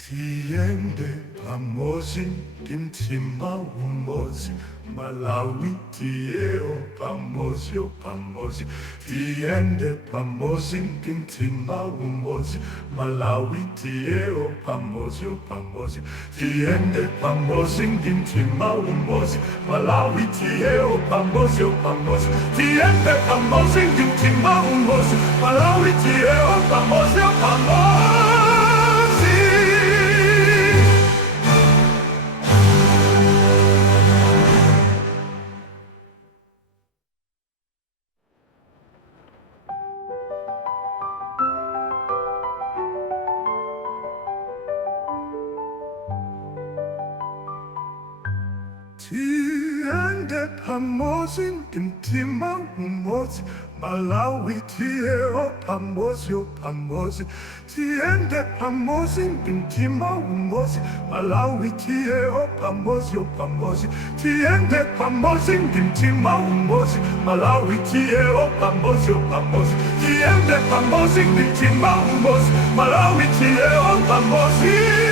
Tiende pamoja intima umoja Malawi tieo pamoja Tiende pamoja intima umoja Malawi tieo pamoja Tiende pamoja intima umoja Malawi tieo pamoja Tiende pamoja intima umoja Malawi tieo pamoja Tiende pamoja intima umoja Malawi tieo pamoja Tiende pamoja intima umoja Malawi tieo pamoja Tiende pamoja intima umoja Malawi tieo pamoja Tiende pamoja intima umoja Malawi tieo pamoja